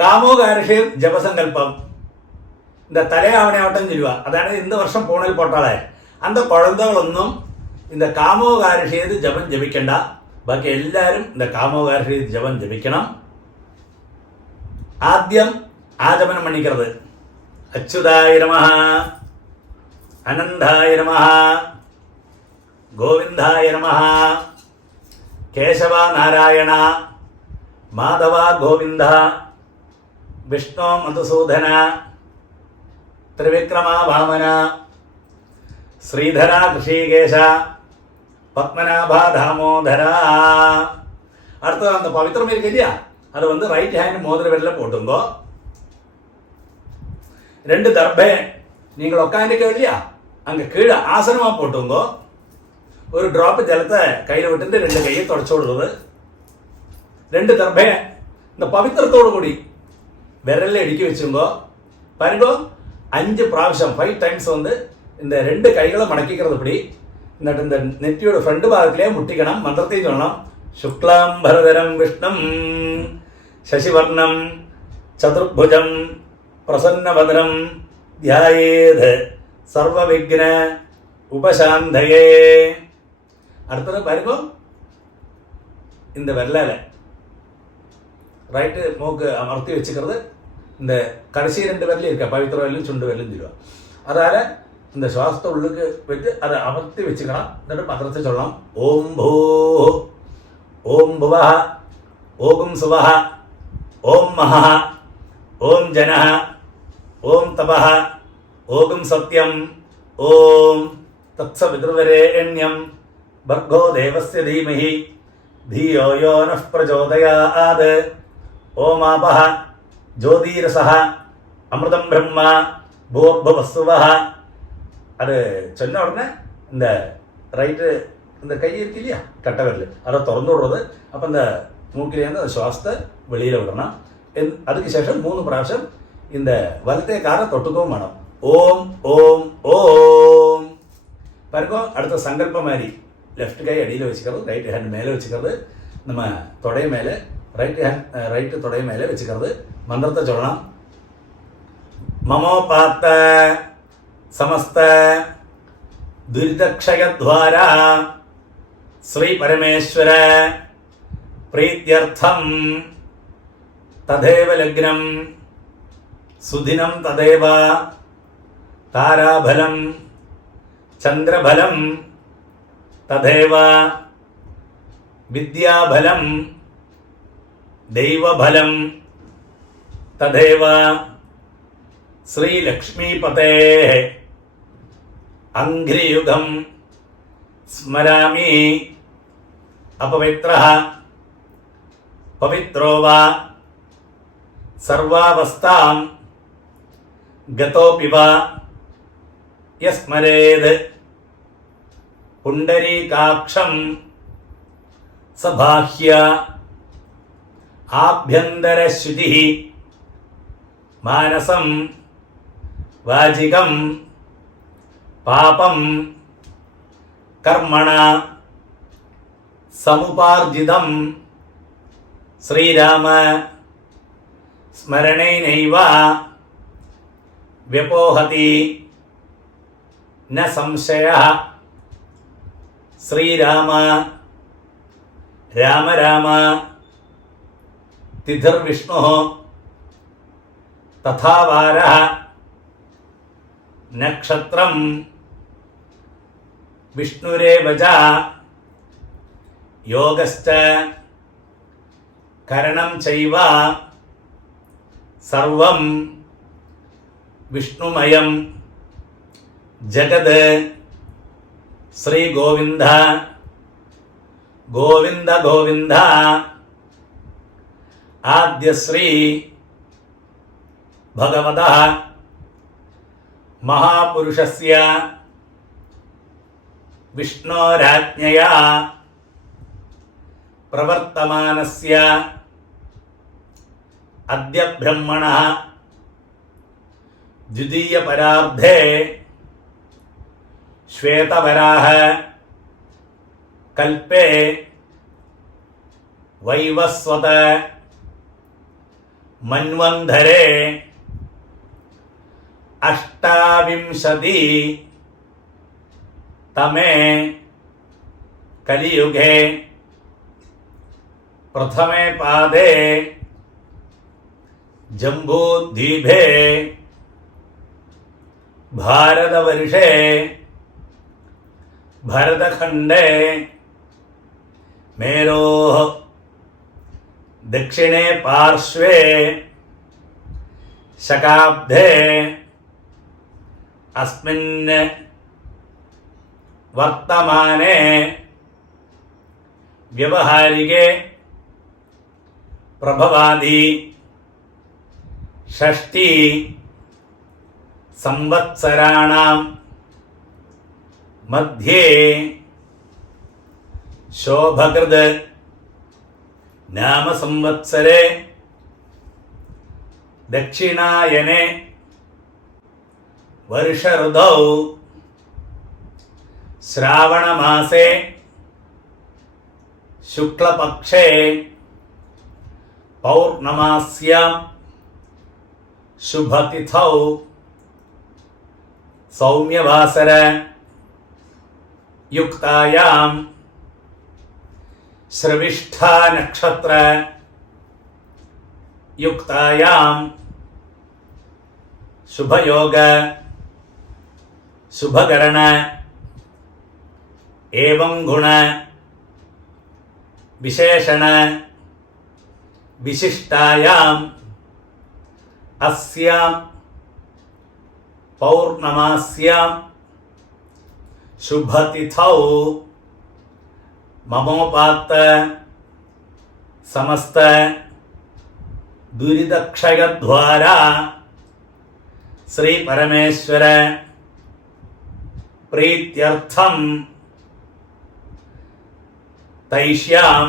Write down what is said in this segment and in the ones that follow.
കാമോകാർഷി ജപസങ്കല്പം இந்த தலையாவணையாவட்டம் சொல்லுவா. அதாவது இந்த வருஷம் பூனல் போட்டாலே அந்த குழந்தைகளൊന്നും இந்த காமோகார்ஷியது ஜபம் ஜபிக்கண்டா. ബാക്കി എല്ലാവരും இந்த காமோகார்ஷிய ஜபம் ஜபிക്കണം. ஆத்தியம் ஆஜபனம் பண்ணிக்கிறது. அச்சுதாய நமஹ, அனந்தாய நமஹ, கோவிந்தாய நமஹ, கேசவா நாராயண, மாதவா கோவிந்த, விஷ்ணு மதுசூதன, ത്രിവിക്രമാ വാമന, ശ്രീധര ഋഷികേശ, പത്മനാഭ தாமோதர. அடுத்தது அந்த பவித்திரம் இருக்கு இல்லையா, அது ரைட் ஹேண்ட் மோதிர விரல போட்டுங்கோ. 2 தர்பை நீங்கள் உட்காந்துக்க இல்லையா, அங்கே கீழே ஆசனமா போட்டுங்கோ. ஒரு டிராப் ஜலத்தை கையில் விட்டு 2 கையை தொடச்சு விடுறது. 2 தர்பை இந்த பவித்திரத்தோடு கூடி விரலில் இடுக்கி வச்சுங்கோ. பாருங்கோ 5 பிராവശ്யம் 5 டைம்ஸ் இந்த 2 கைகளை மடக்கிக்கிறது. இப்படி இந்த நெற்றியோட ஃப்ரண்ட் பாகத்திலே முட்டிக்கணும். மந்திரத்தையும் சொல்லணும். சுக்லாம் பரதரம் விஷ்ணம் சசிவர்ணம் சதுர்புஜம் பிரசன்னவதனம் தியாயேத் சர்வ விக்ன உபசாந்தயே. அடுத்தது பாருங்க, இந்த வெள்ளால ரைட்டு மூக்கு அமர்த்தி வச்சுக்கிறது. இந்த கடைசி 2 விரலும் இருக்க பவித்திர விரலும் சுண்டு விரலும் சொல்லுவோம். அதால இந்த சுவாசத்தை உள்ளுக்கு வச்சு அதை அமர்த்தி வச்சுக்கலாம். എന്നിട്ട് மந்திரத்தை சொல்லலாம். ஓம் பூ, ஓம் புவஹ, ஓம் சுவஹ, ஓம் மஹா, ஓம் ஜனஹ, ஓம் தபஹ, ஓம் சத்யம், ஓம் தத்சவிதுர்வரேண்யம் பர்கோ தேவஸ்ய தீமஹி धियो यो नः प्रचोदयात्. ஓம் ஆபஹ ஜோதிரசஹ அமிர்தம் பிரம்மா பூர்புவஸ்ஸுவஹ. அது சொன்ன உடனே இந்த ரைட்டு இந்த கை இருக்கு இல்லையா, கட்டை விரல், அதை திறந்து விடுறது. அப்போ இந்த மூக்கிலேருந்து அந்த சுவாசத்தை வெளியில் விடணும். அதுக்கு சேஷம் 3 பிராവശ്யம் இந்த வலத்தே காரை தொட்டுக்கவும் வேணும். ஓம் ஓம் ஓம். பாருங்க, அடுத்த சங்கல்பம் மாதிரி லெஃப்ட் கை அடியில் வச்சுக்கிறது, ரைட் ஹேண்ட் மேலே வச்சுக்கிறது, நம்ம தொடை மேலே ரைட்டு தொடை மேலே வச்சுக்கிறது. மந்திரத்தை சொல்லலாம். மமோபாத்த சமஸ்த துரிதக்ஷயத்வாரா ஸ்ரீ பரமேஸ்வர பிரீத்யர்த்தம் ததேவ லக்னம் சுதினம் ததேவ தாராபலம் சந்திரபலம் ததேவ வித்யாபலம் தெய்வபலம் ததேவ ஸ்ரீலக்ஷ்மீபதே அங்கிரியுகம் ஸ்மராமி. அபவித்ரஹ பவித்ரோ வா சர்வாவஸ்தாம் கதோபி வா யஸ்மரேத் புண்டரீகாட்சம் சபாஹ்ய ஆப்யந்தரஸ்ருதிः மானசம் வாஜிகம் பாபம் கர்மணா சமுபார்ஜிதம் ஸ்ரீராம ஸ்மரணேனைவ व्यपोहति न संशयः. श्रीराम राम राम तिथिर्विष्णुः तथा वारः नक्षत्रं विष्णुरेव च योगश्च करणं चैव सर्वं विष्णुमयं जगद. श्री गोविंद गोविंद गोविंद. आद्य श्री भगवतः महापुरुषस्य विष्णोराज्ञया प्रवर्तमानस्य अद्य ब्रह्मणः द्वितीय परार्धे श्वेतवराह कल्पे वैवस्वत മന്വന്തരേ അഷ്ടാവിംശതി തമേ കലിയുഗേ പ്രഥമേ പാദേ ജംബൂദ്വീപേ ഭാരതവർഷേ ഭരതഖണ്ഡേ മേരോः ദക്ഷിണേ പാർശ്വേ ശകാബ്ദേ അസ്മിൻ വർത്തമാനേ വ്യവഹാരികേ പ്രഭവാദി ഷഷ്ടി സംവത്സരാണാം മധ്യേ ശോഭകൃത് നാമ സംവത്സരേ ദക്ഷിണായനെ വർഷഋതൗ ശ്രാവണമാസേ ശുക്ലപക്ഷേ പൗർണമാസ്യാം ശുഭതിഥൗ സൗമ്യവാസര യുക്തായാം ശ്രവിഷ്ഠാ നക്ഷത്ര യുക്തായാം ശുഭയോഗ ശുഭകരണ ഏവം ഗുണ വിശേഷണ വിശിഷ്ടായാം അസ്യാം പൗർണമാസ്യാം ശുഭതിഥൗ മമോപാത്ത സമസ്ത ദുരിതക്ഷയദ്വാര ശ്രീ പരമേശ്വര പ്രീത്യർത്ഥം തൈഷ്യാം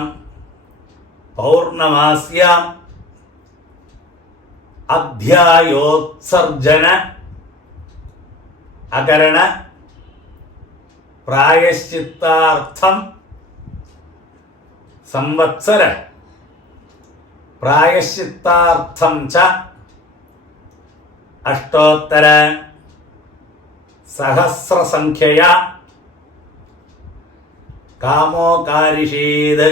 പൗർണമാസ്യാം അധ്യായോത്സർജന അകരണ പ്രായശ്ചിത്താർത്ഥം സംവത്സര പ്രായശ്ചിത്താർത്ഥം ച അഷ്ടോത്തര സഹസ്രസംഖ്യയാ കാമോകാരിഷീത്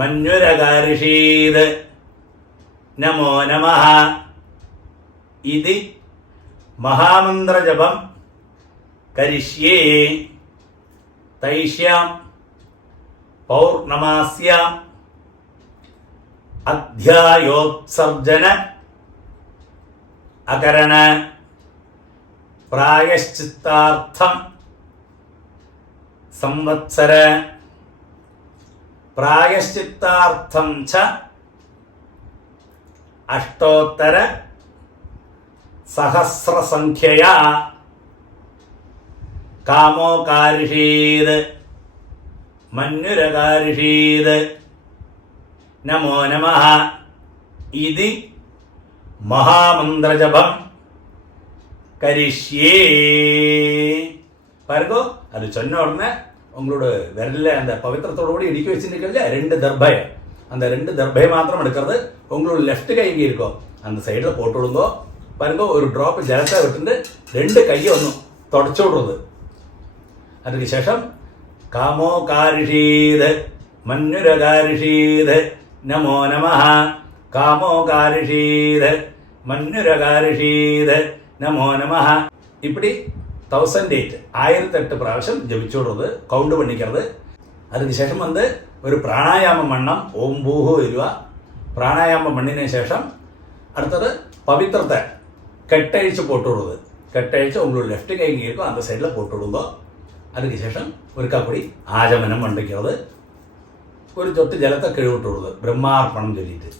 മന്യുരകാരിഷീത് നമോ നമഃ ഇതി മഹാമന്ത്രജപം കരിഷ്യേ തൈഷ്യാം പൗർണമാസ്യാം അധ്യായോത്സർജന അകരണ പ്രായശ്ചിത്താർത്ഥം സംവത്സര പ്രായശ്ചിത്താർത്ഥം ച അഷ്ടോത്തര സഹസ്രസംഖ്യയാ കാമോകാരിഷീത് മന്യുരകാരിഷീത് നമോ നമഃ ഇതി മഹാമന്ത്രജപം കരിഷ്യേ பாருங்க. அது சொன்ன உடனே உங்களோட விரல்ல அந்த பவித்திரத்தோட கூட இடிக்க வச்சுருக்கல 2 தர்பை, அந்த 2 தர்பை மாத்திரம் எடுக்கிறது. உங்களோட லெஃப்ட் கை இங்கே இருக்கும், அந்த சைடில் போட்டு விடுங்கோ. பாருங்க, ஒரு ட்ராப் ஜலத்தை விட்டுட்டு 2 கையை ஒன்றும் தொடச்சு விடுறது. அதுக்கு சேஷம் காமோகாரிஷீத் மன்யுரகாரிஷீத் நமோ நமः காமோகாரிஷீத் மன்யுரகாரிஷீத் நமோ நமः இப்படி 1008 പ്രാവശ്യം ജപിച്ചു വിടുறது, കൗണ്ട് പണിക്കുന്നത്. അതിന് ശേഷം ഒരു പ്രാണായാമം മണ്ണം ഓം ഭൂഹു വരുക. പ്രാണായാമം മണ്ണിന് ശേഷം അടുത്തത് പവിത്രത്തെ കെട്ടഴിച്ച് പോട്ടുവിടുന്നത്. കെട്ടഴിച്ച് ഉங்களோட லெஃப்ட் கை இங்கே இருக்கும், அந்த சைடில் போட்டு விடுங்க. அதுக்கு சேஷம் ஒருக்கா கூடி ஆஜமனம் பண்ணிக்கிறது. ஒரு சொட்டு ஜலத்தை கழுவிட்டு விடுறது, பிரம்மார்ப்பணம் சொல்லிட்டு.